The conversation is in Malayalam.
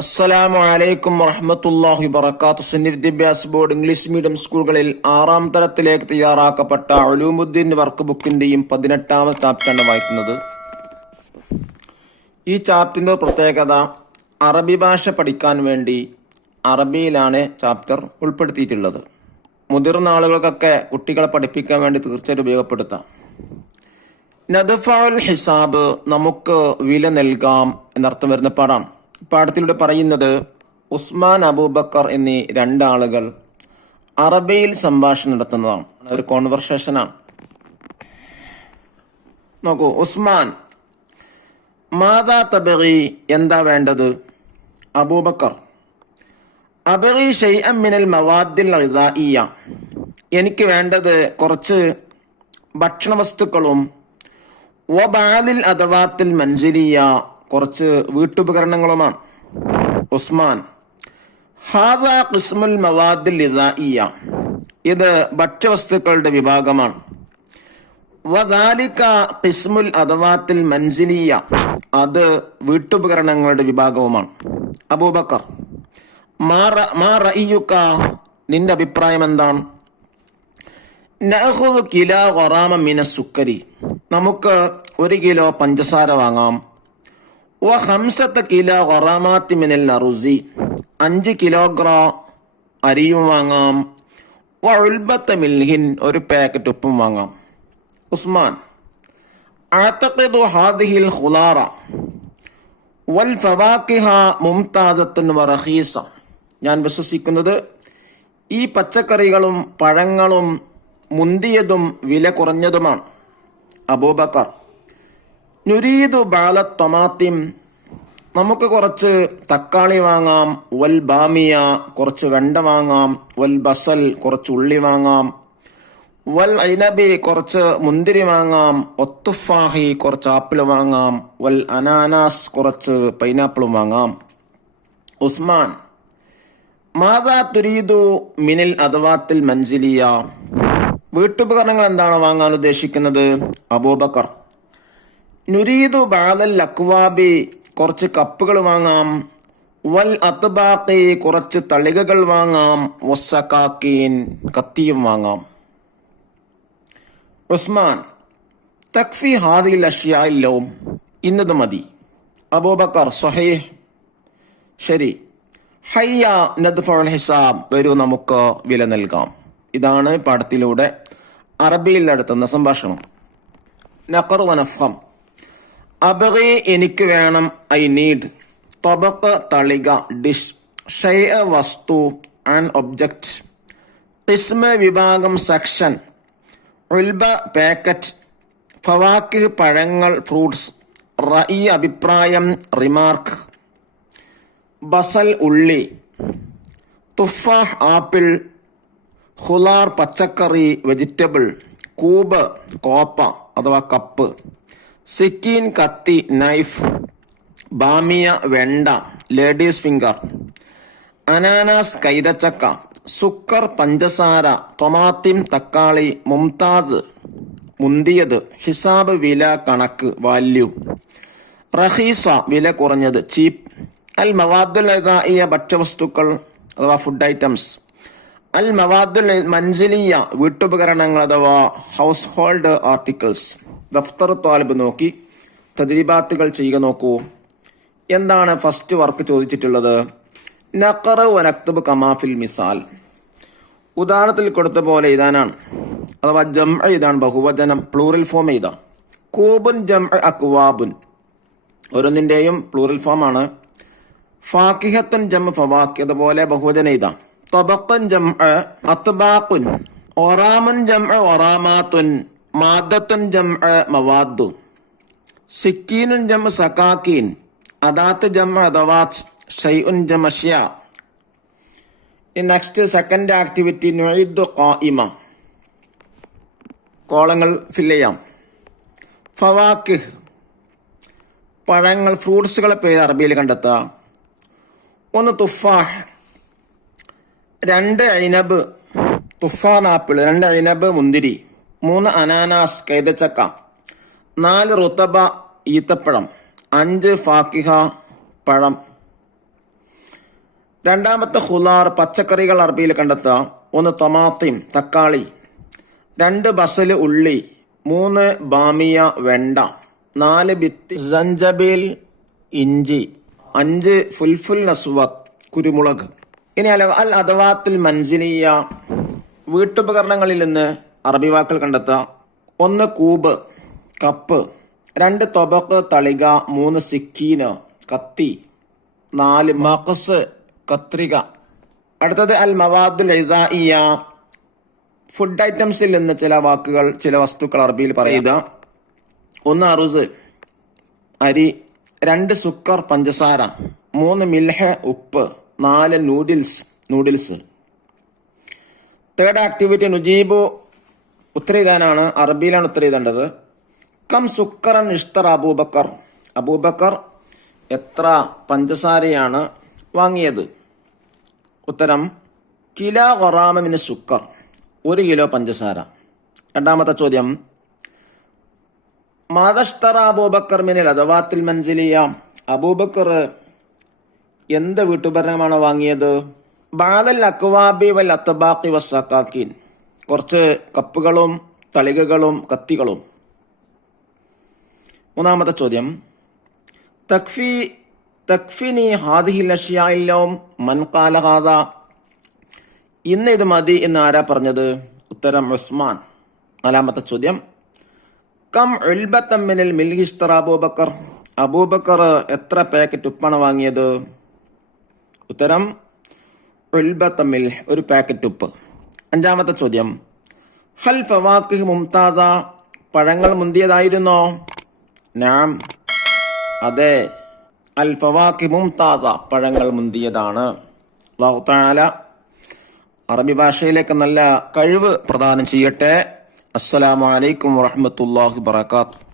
അസ്സലാമു അലൈക്കും വറഹ്മത്തുള്ളാഹി വബറകാതുഹു. സുന്നി വിദ്യാഭ്യാസ ബോർഡ് ഇംഗ്ലീഷ് മീഡിയം സ്കൂളുകളിൽ 6ാം തരത്തിലേക്ക് തയ്യാറാക്കപ്പെട്ട ഉലൂമുദ്ദീൻ വർക്ക് ബുക്കിന്റെയും 18ാമത്തെ ചാപ്റ്ററാണ് വായിക്കുന്നത്. ഈ ചാപ്റ്ററിന്റെ പ്രത്യേകത അറബി ഭാഷ പഠിക്കാൻ വേണ്ടി അറബിയിലാണ് ചാപ്റ്റർ ഉൾപ്പെടുത്തിയിട്ടുള്ളത്. മുതിർന്ന ആളുകൾക്കൊക്കെ കുട്ടികളെ പഠിപ്പിക്കാൻ വേണ്ടി തീർച്ചയായിട്ടും ഉപയോഗപ്പെടുത്താം. നദ്ഫഉൽ ഹിസാബ്, നമുക്ക് വില നൽകാം എന്നർത്ഥം വരുന്ന പാഠാണ്. പാഠത്തിലൂടെ പറയുന്നത് ഉസ്മാൻ അബൂബക്കർ എന്നീ രണ്ടാളുകൾ അറബിയിൽ സംഭാഷണം നടത്തുന്നതാണ്. ഒരു കോൺവെർസേഷനാണ്. നോക്കൂ. ഉസ്മാൻ, മാതാ തബഗി, എന്താ വേണ്ടത്? അബൂബക്കർ, അബഗി ശൈഅൻ മിനൽ മവാദിൽ ഗിദാഇയ്യ, എനിക്ക് വേണ്ടത് കുറച്ച് ഭക്ഷണ വസ്തുക്കളും വബഅദിൽ അദവാത്തിൽ മൻസിലിയ, കുറച്ച് വീട്ടുപകരണങ്ങളുമാണ്. ഉസ്മാൻ, ഹാദാ ഖിസ്മുൽ മവാദിൽ ഗിദാഇയ്യ, ഇത് ഭക്ഷ്യവസ്തുക്കളുടെ വിഭാഗമാണ്. വദാലിക ഖിസ്മുൽ അദവാത്തിൽ മൻസിലിയ, അത് വീട്ടുപകരണങ്ങളുടെ വിഭാഗവുമാണ്. അബൂബക്കർ, മാ റഅയ്യുക, നിന്റെ അഭിപ്രായം എന്താണ്? നഅഖുദു കിലോ ഗറാമ മിന സുക്കരി, നമുക്ക് 1 കിലോ പഞ്ചസാര വാങ്ങാം. വ 5 കിലോ ഗറാമാത്തി മിനൽ അറുസി, 5 കിലോഗ്രാം അരിയും വാങ്ങാം. വ ഉൽബത്ത മിൽഹിൻ, ഒരു പാക്കറ്റ് ഉപ്പും വാങ്ങാം. ഉസ്മാൻ, അഅതഖിദു ഹാദിഹിൽ ഖുലാറ വൽ ഫവാക്കിഹ മുംതാസത്തുൻ വ റഖീസ, ഞാൻ വിശ്വസിക്കുന്നത് ഈ പച്ചക്കറികളും പഴങ്ങളും മുന്തിയതും വില കുറഞ്ഞതുമാണ്. അബൂബക്കർ, നുരീദു ബഅല തൊമാത്തിം, നമുക്ക് കുറച്ച് തക്കാളി വാങ്ങാം. വൽ ബാമിയ, കുറച്ച് വെണ്ട വാങ്ങാം. വൽ ബസൽ, കുറച്ച് ഉള്ളി വാങ്ങാം. വൽ ഐനബി, കുറച്ച് മുന്തിരി വാങ്ങാം. ഒത്തുഫാഹി, കുറച്ച് ആപ്പിൾ വാങ്ങാം. വൽ അനാനാസ്, കുറച്ച് പൈനാപ്പിളും വാങ്ങാം. ഉസ്മാൻ, മാതാ തുരീദു മിനൽ അദവാത്തിൽ മൻസിലിയ, വീട്ടുപകരണങ്ങൾ എന്താണ് വാങ്ങാൻ ഉദ്ദേശിക്കുന്നത്? അബൂബക്കർ, നുരീദു ബഅദൽ അക്വാബി, കുറച്ച് കപ്പുകൾ വാങ്ങാം. വൽ അത്ബാഖി, കുറച്ച് തളികകൾ വാങ്ങാം. വസ്സകാക്കീൻ, കത്തിയും വാങ്ങാം. ഉസ്മാൻ, തക്ഫി ഹാദിൽ അഷ്യാഇൽ ലൗം, ഇന്നത് മതി. അബൂബക്കർ, സ്വഹീഹ്, ശരി. ഹയ്യ നദ്ഫഉൽ ഹിസാബ്, വരൂ നമുക്ക് വില നൽകാം. ഇതാണ് പാഠത്തിലൂടെ അറബിയിൽ നടത്തുന്ന സംഭാഷണം. നഖർ വ നഫ്ഹം. അബഗി, എനിക്ക് വേണം. I need. തബഖ്, തളിക, ഡിഷ്. ഷൈഅ, വസ്തു. An, object. ഖിസ്മ്, വിഭാഗം, സെക്ഷൻ. ഉൽബ, പാക്കറ്റ്. ഫവാക്കിഹ്, പഴങ്ങൾ, ഫ്രൂട്ട്സ്. റഅയ്, അഭിപ്രായം, റിമാർക്ക്. ബസൽ, ഉള്ളി. തുഫാഹ്, ആപ്പിൾ. ഖുലാർ, പച്ചക്കറി, വെജിറ്റബിൾ. കൂബ്, കോപ്പ അഥവാ കപ്പ്. സിക്കീൻ, കത്തി, നൈഫ്. ബാമിയ, വെണ്ട, ലേഡീസ് ഫിംഗർ. അനാനാസ്, കൈതച്ചക്ക. സുക്കർ, പഞ്ചസാര. ടൊമാത്തിം, തക്കാളി. മുംതാസ്, മുന്തിയത്. ഹിസാബ്, വില, കണക്ക്, വാല്യൂ. റഖീസ, വില കുറഞ്ഞത്, ചീപ്പ്. അൽ മവാദുൽ ഗിദാഇയ്യ, ഭക്ഷ്യവസ്തുക്കൾ അഥവാ ഫുഡ് ഐറ്റംസ്. അൽ മവാദുൽ മൻസിലിയ, വീട്ടുപകരണങ്ങൾ അഥവാ ഹൗസ് ഹോൾഡ് ആർട്ടിക്കിൾസ്. ദഫ്തർ ത്വാലിബ് നോക്കി തദ്രീബാത്തുകൾ ചെയ്യുക. നോക്കൂ, എന്താണ് ഫസ്റ്റ് വർക്ക് ചോദിച്ചിട്ടുള്ളത്? നഖറ വ നക്തുബ് കമാ ഫിൽ മിസാൽ, ഉദാഹരണത്തിൽ കൊടുത്ത പോലെ എഴുതാനാണ്. അഥവാ ജംഅ എഴുതാണ്, ബഹുവചനം പ്ലൂറൽ ഫോം എഴുതാം. കൂബുൻ, ജംഅ അക്വാബുൻ, ഓരോന്നിന്റെയും പ്ലൂറൽ ഫോം ആണ്. ഫാക്കിഹത്തുൻ, ജംഅ ഫവാക്കി, അതുപോലെ ബഹുവചനം എഴുതാം. തബഖൻ, ജംഅ അത്ബാഖുൻ. ഒറാമുൻ, ജംഅ ഒറാമാത്തുൻ. മാദത്തുൻ, ജംഅ മവാദു. സിക്കീനുൻ, ജംഅ സകാക്കീൻ. അദാത്ത്, ജംഅ അദവാത്ത്. ഷൈഉൻ, ജംഅ അഷ്യാ. നെക്സ്റ്റ് സെക്കൻഡ് ആക്ടിവിറ്റി, നുഈദു ഖായിമ, കോളങ്ങൾ ഫില്ല് ചെയ്യാം. ഫവാക്കിഹ്, പഴങ്ങൾ, ഫ്രൂട്ട്സുകളെ പേര് അറബിയിൽ കണ്ടെത്തുക. 1 തുഫാഹ്, 2 ഐനബ്, തുഫാൻ ആപ്പിൾ. 2 ഐനബ്, മുന്തിരി. 3 അനാനാസ്, കൈതച്ചക്ക. 4 റുതബ, ഈത്തപ്പഴം. 5 ഫാക്കിഹ, പഴം. രണ്ടാമത്തെ ഖുലാർ പച്ചക്കറികൾ അറബിയിൽ കണ്ടെത്താം. 1 ടൊമാറ്റിം തക്കാളി, 2 ബസൽ ഉള്ളി, 3 ബാമിയ വെണ്ട, 4 ബിത്തി സഞ്ചബിൽ ഇഞ്ചി, 5 ഫുൽഫുൽ അസ്വദ് കുരുമുളക്. ഇനി അൽ അദവാത്തിൽ മൻസിലിയ വീട്ടുപകരണങ്ങളിൽ നിന്ന് അറബി വാക്കുകൾ കണ്ടെത്താം. 1 കൂബ് കപ്പ്, 2 തൊബക്ക് തളിക, 3 സിക്കീന് കത്തി, 4 മഖസ് കത്രിക. അടുത്തത് അൽ മവാദുൽ ഇദാഇയ ഫുഡ് ഐറ്റംസിൽ നിന്ന് ചില വാക്കുകൾ ചില വസ്തുക്കൾ അറബിയിൽ പറയുക. 1 അറുസ് അരി, 2 സുക്കർ പഞ്ചസാര, 3 മിൽഹ് ഉപ്പ്, 4 നൂഡിൽസ്. തേർഡ് ആക്ടിവിറ്റി നുജീബു ഉത്തരവിധാനാണ്. അറബിയിലാണ് ഉത്തരവിധേണ്ടത്. കം സുക്കറൻ ഇഷ്തർ അബൂബക്കർ, അബൂബക്കർ എത്ര പഞ്ചസാരയാണ് വാങ്ങിയത്? ഉത്തരം കിലോ ഖറാമിന് സുക്കർ, 1 കിലോ പഞ്ചസാര. രണ്ടാമത്തെ ചോദ്യം മാതഷ്തറ അബൂബക്കർ മിനൽ അദവാത്തിൽ മൻസിലിയ, അബൂബക്കർ എന്ത് വീട്ടുപകരണമാണ് വാങ്ങിയത്? ബാദൽ അക്വാബി വൽ അത്തബാഖി വസ്സക്കാക്കീൻ, കുറച്ച് കപ്പുകളും തളികകളും കത്തികളും. മൂന്നാമത്തെ ചോദ്യം തക്ഫിനി ഹാദിഹിൽ അഷ്യാഇല്ലൗം മൻ ഖാല ഹാദാ, ഇന്ന് ഇത് മതി എന്ന് ആരാ പറഞ്ഞത്? ഉത്തരം ഉസ്മാൻ. നാലാമത്തെ ചോദ്യം കം ഉൽബത്തൻ മിനൽ മിൽഹി ഇഷ്തറ അബൂബക്കർ, അബൂബക്കർ എത്ര പാക്കറ്റ് ഉപ്പാണ് വാങ്ങിയത്? ഉത്തരം ഉൽബത്തൻ മിൽഹ്, 1 പാക്കറ്റ് ഉപ്പ്. അഞ്ചാമത്തെ ചോദ്യം ഹൽ ഫവാക്കിഹ് മുംതാസ, പഴങ്ങൾ മുന്തിയതായിരുന്നോ? നാം, അതെ, അൽ ഫവാക്കിഹ് മുംതാസ, പഴങ്ങൾ മുന്തിയതാണ്. അല്ലാഹു തആല അറബി ഭാഷയിലേക്ക് നല്ല കഴിവ് പ്രദാനം ചെയ്യട്ടെ. അസ്സലാമു അലൈക്കും വറഹ്മത്തുള്ളാഹി വബറകാതുഹു.